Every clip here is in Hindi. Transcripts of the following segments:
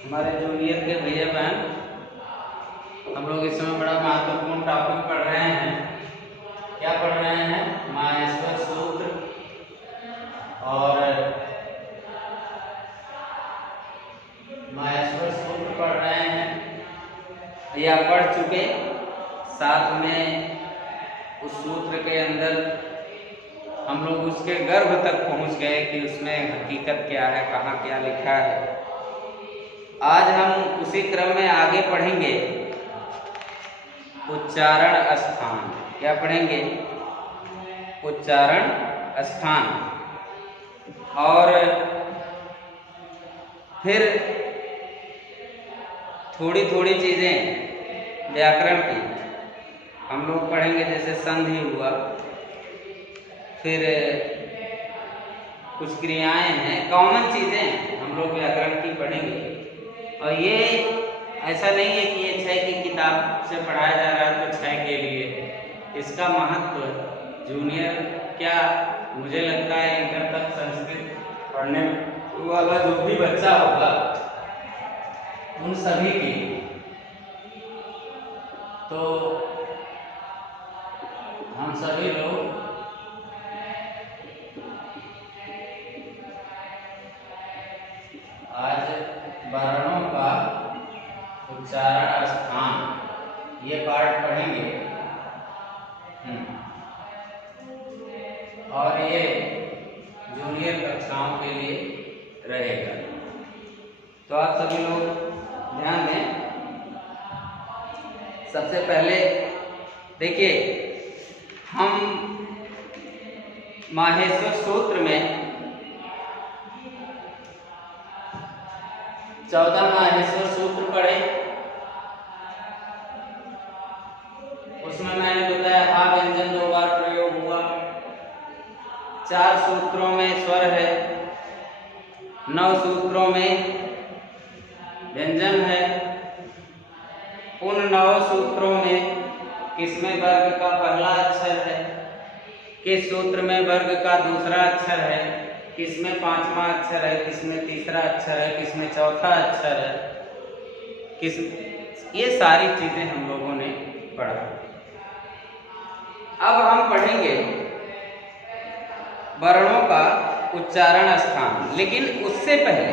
हमारे जूनियर के भैया बहन, हम लोग इस समय बड़ा महत्वपूर्ण टॉपिक पढ़ रहे हैं। क्या पढ़ रहे हैं? माहेश्वर सूत्र। और माहेश्वर सूत्र पढ़ रहे हैं या पढ़ चुके। साथ में उस सूत्र के अंदर हम लोग उसके गर्भ तक पहुंच गए कि उसमें हकीकत क्या है, कहाँ क्या लिखा है। आज हम उसी क्रम में आगे पढ़ेंगे उच्चारण स्थान। क्या पढ़ेंगे? उच्चारण स्थान। और फिर थोड़ी थोड़ी चीजें व्याकरण की हम लोग पढ़ेंगे, जैसे संधि हुआ, फिर कुछ क्रियाएं हैं, कॉमन चीजें हम लोग व्याकरण की पढ़ेंगे। और ये ऐसा नहीं है कि ये 6 की किताब से पढ़ाया जा रहा है तो 6 के लिए। इसका महत्व जूनियर क्या, मुझे लगता है इंटर तक संस्कृत पढ़ने वाला जो भी बच्चा होगा उन सभी की, तो हम सभी लोग आज वर्णों का उच्चारण स्थान ये पाठ पढ़ेंगे। और ये जूनियर कक्षाओं के लिए रहेगा, तो आप सभी लोग ध्यान दें। सबसे पहले देखिए, हम माहेश्वर सूत्र में 14 माहेश्वर सूत्र पढ़े। उसमें मैंने बताया आ व्यंजन 2 बार प्रयोग हुआ। 4 सूत्रों में स्वर है, 9 सूत्रों में व्यंजन है। उन 9 सूत्रों में किसमें वर्ग का पहला अक्षर है, किस सूत्र में वर्ग का दूसरा अक्षर है, किसमें 5वां अक्षर है, किसमें तीसरा अक्षर है, किसमें चौथा अक्षर है, किस, ये सारी चीजें हम लोगों ने पढ़ा। अब हम पढ़ेंगे वर्णों का उच्चारण स्थान। लेकिन उससे पहले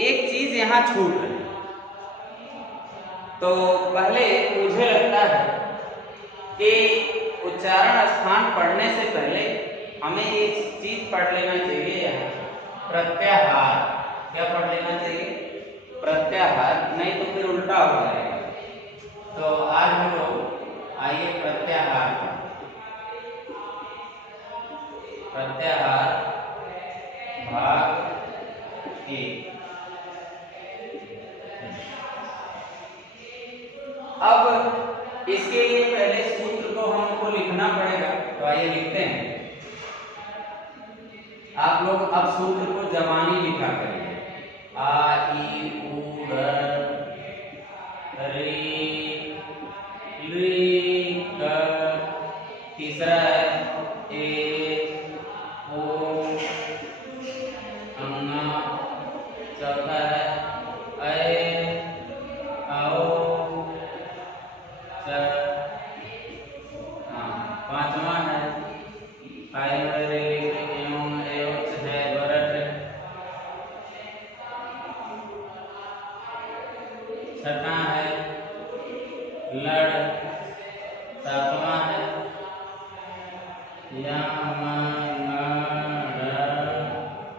एक चीज यहां छूट रही। तो पहले मुझे लगता है कि उच्चारण स्थान पढ़ने से पहले हमें एक चीज पढ़ लेना चाहिए, यहाँ प्रत्याहार। क्या पढ़ लेना चाहिए? प्रत्याहार, नहीं तो फिर उल्टा हो जाएगा। तो आज हम लोग आइए प्रत्याहार भाग 1। अब इसके लिए पहले सूत्र को हमको लिखना पड़ेगा, तो आइए लिखते हैं। आप लोग अब सूत्र को जबानी लिखा करिए। आ ई उ री ली क। तीसरा है ए ओ अंगा। चौथा है ऐ आओ च। 5वां है आय रे एवं एवच है वरट। 6वां है लड़। 7वां है यम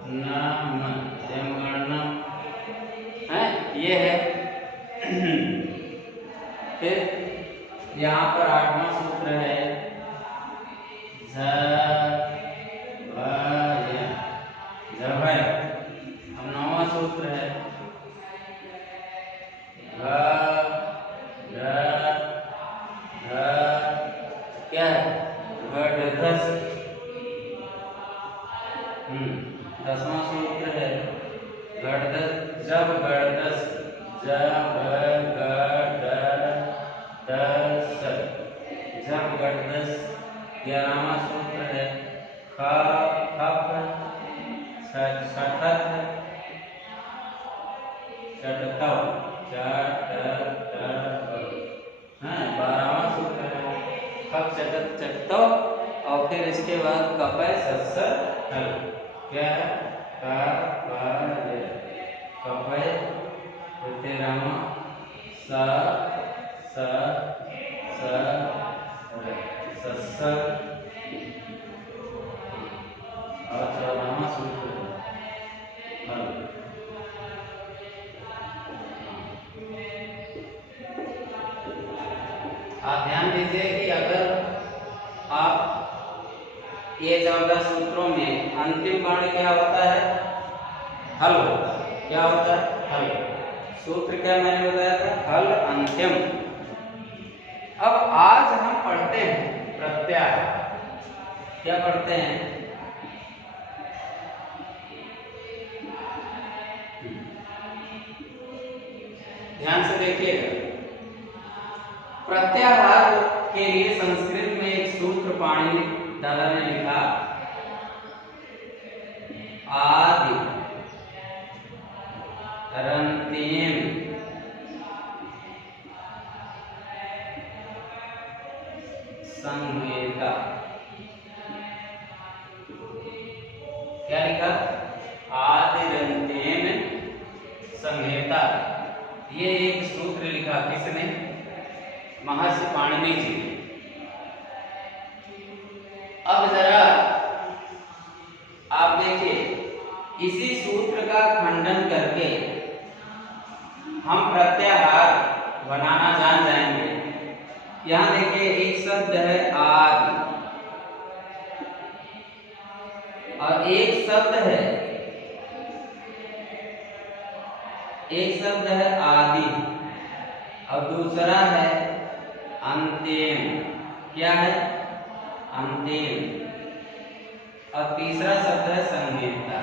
नम यमगणम है, ये है। फिर यहाँ पर 8वां सूत्र है झभय। अब 9वां सूत्र है क्या है? घटधस। 10वां सूत्र है घटधस जब घटधस जब जब घटधस। 11वां सूत्र है खप छठत चटतव, हाँ 12वां सूत्र है। खप चटत चटतव और फिर इसके बाद कपय सस्स हल, क्या है का कपय तेरामा सा स सस्स और 14वां सूत्र हल। आप ध्यान दीजिए कि अगर आप ये 14 सूत्रों में अंतिम वर्ण क्या होता है, हल होता है। क्या होता है, हल। सूत्र क्या मैंने बताया था, हल अंत्यम। अब आज हम पढ़ते हैं प्रत्याहार। क्या पढ़ते हैं, ध्यान से देखिएगा। प्रत्याहार के लिए संस्कृत में एक सूत्र पाणिनि दादा ने लिखा, आदि रंतेन संहिता। क्या लिखा, आदि रंतेन संहिता। ये एक सूत्र लिखा किसने, महर्षि पाणिनि जी। अब जरा आप देखिए, इसी सूत्र का खंडन करके हम प्रत्याहार बनाना जान जाएंगे। यहां देखिए एक शब्द है आदि और एक शब्द है आदि और दूसरा है अंतिम। क्या है, अंतिम। और तीसरा शब्द है संहिता।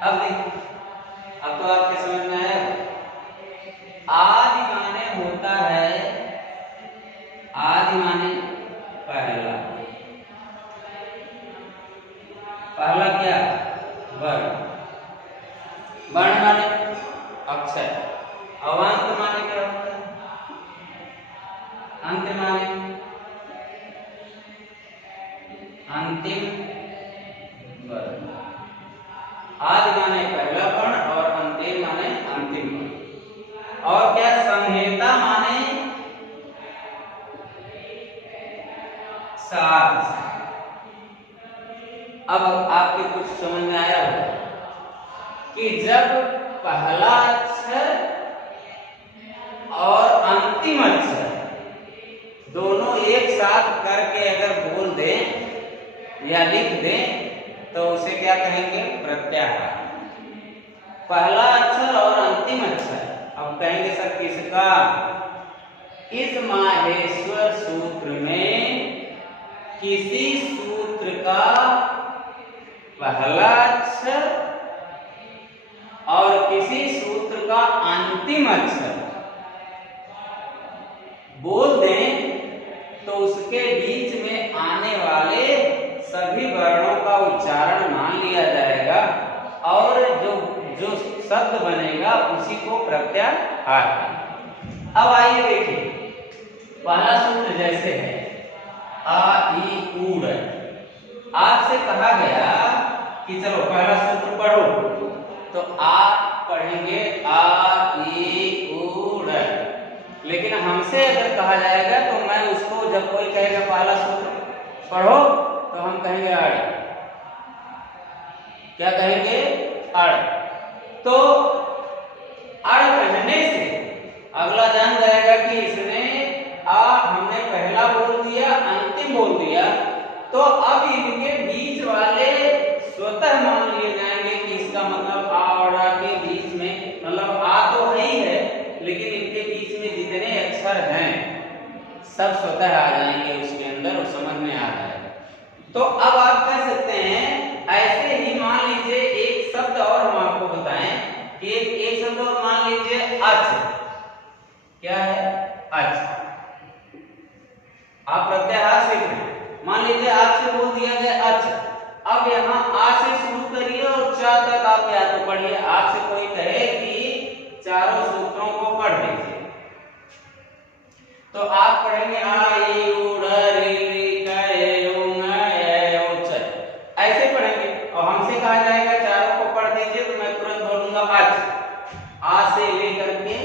अब देखिए, अब तो आपके समझ में आया। आदि माने होता है, आदि माने पहला। पहला क्या, वर्ण। वर्ण माने अक्षर। अवांत माने क्या होता है, अंत माने अंतिम वर्ण। आदि माने पहला वर्ण और अंतिम माने अंतिम वर्ण। और क्या, संहिता माने साथ। अब आपके कुछ समझ में आया होगा कि जब पहला अक्षर और अंतिम अक्षर दोनों एक साथ करके अगर बोल दें या लिख दें तो उसे क्या कहेंगे, प्रत्याहार। पहला अक्षर और अंतिम अक्षर, अब कहेंगे सर किसका, इस माहेश्वर सूत्र में किसी सूत्र का पहला अक्षर और किसी सूत्र का अंतिम अक्षर बोल दें तो उसके बीच में आने वाले सभी वर्णों का उच्चारण मान लिया जाएगा और जो शब्द बनेगा उसी को प्रत्याहार। अब आइए देखिए, पहला सूत्र जैसे है आ ई ऊ। आपसे कहा गया कि चलो पहला सूत्र पढ़ो, तो आप पढ़ेंगे आ ई ऊ। लेकिन हमसे अगर कहा जाएगा तो मैं उसको, जब कोई कहेगा पहला सूत्र पढ़ो, तो हम कहेंगे अड़। क्या कहेंगे, अड़। तो अड़ कहने से अगला जान जाएगा कि इसने हमने पहला बोल दिया, अंतिम बोल दिया, तो अब इनके बीच वाले स्वतः मान लिए जाएंगे कि इसका मतलब आ और आ के बीच में, मतलब आ तो है ही है, लेकिन इनके बीच में जितने अक्षर हैं सब स्वतः आ जाएंगे उसके अंदर और समझ में आ जाएगा। तो अब आप कह सकते हैं, ऐसे ही मान लीजिए एक शब्द और हम आपको बताएं कि एक शब्द और मान लीजिए अच। क्या है, अच। आप प्रत्याहार सीख रहे हैं, मान लीजिए आपसे बोल दिया गया अच। अब यहाँ आ से शुरू करिए और चा तक आप या तो पढ़िए, आपसे कोई कहे कि चारों सूत्रों को पढ़ लीजिए तो आप पढ़ेंगे आ ई उ ड़ ऋ ऋ क ए उ ङ ए ओ च, ऐसे पढ़ेंगे। और हमसे कहा जाएगा चारों को पढ़ दीजिए तो मैं तुरंत बोलूंगा अच, आ से लेकर के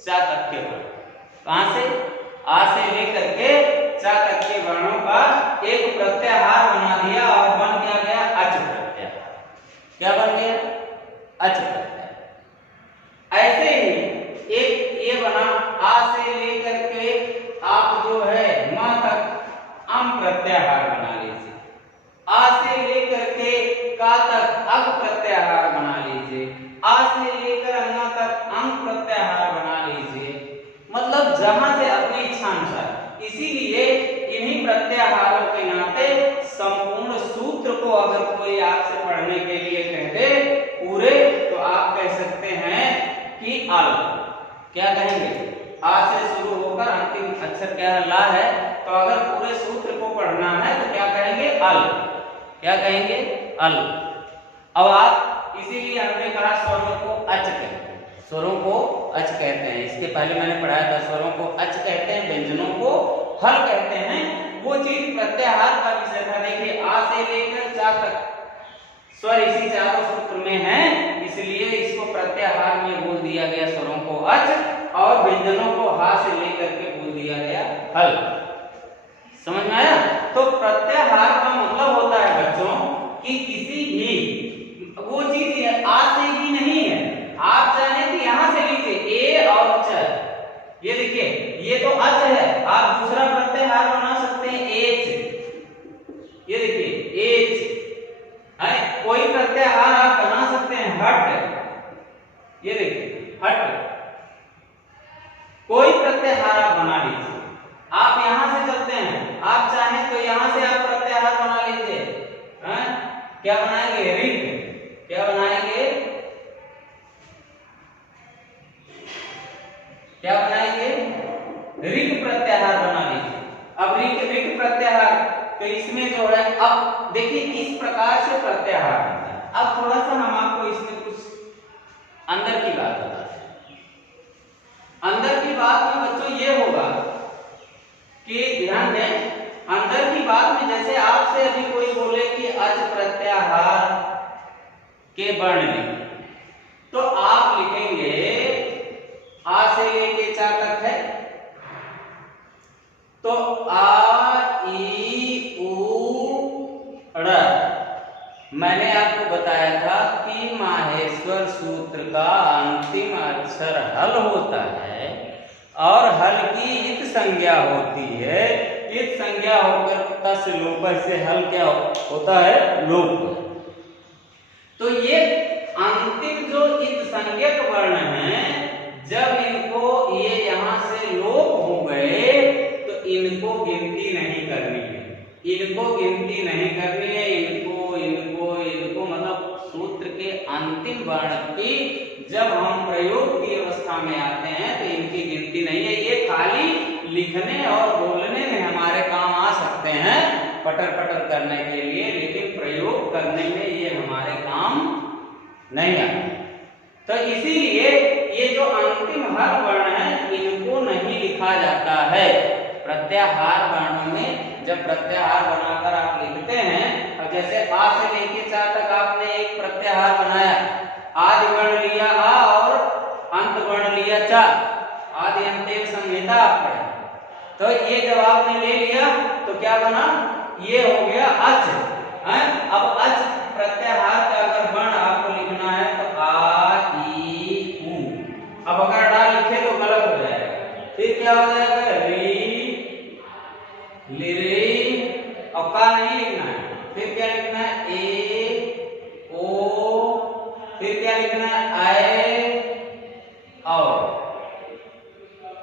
चा तक के वर्ण। कहां से? आ से लेकर के चा तक के वर्णों का एक प्रत्याहार बना दिया और बन क्या गया? अच प्रत्याहार। क्या बन गया? अच प्रत्याहार। ऐसे ही एक ये बना आ से लेकर के आप जो है म तक अम प्रत्याहार बना लीजिए, आ से लेकर के का तक अग प्रत्याहार बना लीजिए, आ से लेकर अंग तक अंग प्रत्याहार बना लीजिए, मतलब जहां से अपनी इच्छा अनुसार। इसीलिए इन्हीं प्रत्याहारों के नाते संपूर्ण सूत्र को अगर कोई आपसे पढ़ने के लिए कहते पूरे, तो आप कह सकते हैं कि अल। क्या कहेंगे? आ से शुरू होकर अंतिम अक्षर क्या है? ला है। तो अगर पूरे सूत्र को पढ़ना है तो क्या कहेंगे? अल। क्या कहेंगे? अल। अब आप इसीलिए हमने कहा स्वरों को अच कहते हैं, स्वरों को अच कहते हैं। इसके पहले मैंने पढ़ाया था स्वरों को अच कहते हैं, व्यंजनों को हल कहते हैं। वो चीज प्रत्याहार का विषय था। देखिए आ से लेकर चा तक स्वर इसी चारों सूत्र में है, इसलिए इसको प्रत्याहार में बोल दिया गया स्वरों को अच, और व्यंजनों को हा से लेकर के बोल दिया गया हल। समझ में आया? तो प्रत्याहार का मतलब होता है बच्चों कि किसी भी वो चीज आ से ही नहीं है, आप चाहे कि यहां से लीजिए ए और च, ये देखिए ये तो अच है, आप दूसरा प्रत्याहार बना सकते हैं एच, ये देखिए एच है। कोई प्रत्याहार आप बना सकते हैं हट, ये देखिए हट, कोई प्रत्याहार आप बना लीजिए। आप यहां से चलते हैं, आप चाहें तो यहां से आप प्रत्याहार बना लीजिए। क्या बनाएंगे? रिक। क्या बनाएंगे? क्या बनाएंगे? रिक प्रत्याहार बना लीजिए। अब रिक प्रत्याहार, तो इसमें जो है अब देखिए इस प्रकार से प्रत्याहार बनता है। अब थोड़ा सा हम आपको इसमें कुछ अंदर की बात बताते हैं। अंदर की बात में बच्चों ये होगा कि ध्यान दें, अंदर की बात में जैसे आपसे अभी कोई बोले कि अच प्रत्याहार के वर्ण लिखिए, तो आप लिखेंगे आ से लेके चा तक है, तो आ ई उ ड़। मैंने आपको बताया था कि माहेश्वर सूत्र का अंतिम अक्षर हल होता है और हल की इत संज्ञा होती है। इत संज्ञा होकर तस लोप से हल क्या होता है? लोप। तो ये अंतिम जो इत संज्ञक वर्ण है, जब इनको ये यहां से लोप हो गए तो इनको गिनती नहीं करनी है, इनको गिनती नहीं करनी है, इनको इनको इनको मतलब सूत्र के अंतिम वर्ण की जब हम प्रयोग की अवस्था में आते हैं तो इनकी गिनती नहीं है। ये खाली लिखने और बोलने में हमारे काम आ सकते हैं, पटर पटर करने के लिए, लेकिन प्रयोग करने में ये हमारे काम नहीं आते। तो इसीलिए ये जो अंतिम हर वर्ण है इनको नहीं लिखा जाता है। प्रत्याहार वर्णों में जब प्रत्याहार बनाकर आप लिखते हैं, अब जैसे आ से लेके चा तक आपने एक प्रत्याहार बनाया, आदि वर्ण लिया आ और अंत वर्ण लिया चा, आदि अंत संहिता आप पढ़े, तो ये जब आपने ले लिया तो क्या बना? ये हो गया अच है। अब अच प्रत्याहार का अगर वर्ण आपको लिखना है तो आ ई उ। अब अगर डा लिखे तो गलत हो जाएगा, फिर क्या हो जाएगा? री लिरी, और का नहीं लिखना है, फिर क्या लिखना है? ए ओ, फिर क्या लिखना है? आए और।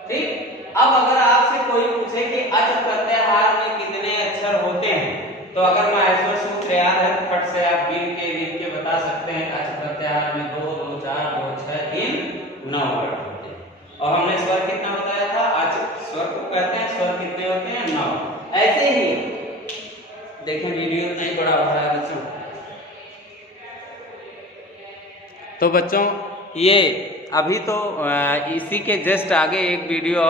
ठीक। अब अगर आपसे कोई पूछे कि अच प्रत्याहार में कितने अक्षर होते हैं, तो अगर माहेश्वर सूत्र याद है तो फट से आप गिन के बता सकते हैं अच प्रत्याहार में 2 2 4 2 6 3 9 वर्ड होते हैं। और हमने स्वर कितना बताया था? अच स्वर को कहते हैं, स्वर कितने होते हैं? 9। ऐसे ही देखें, वीडियो नहीं बड़ा हो रहा है बच्चों, तो बच्चों ये अभी तो इसी के जस्ट आगे एक वीडियो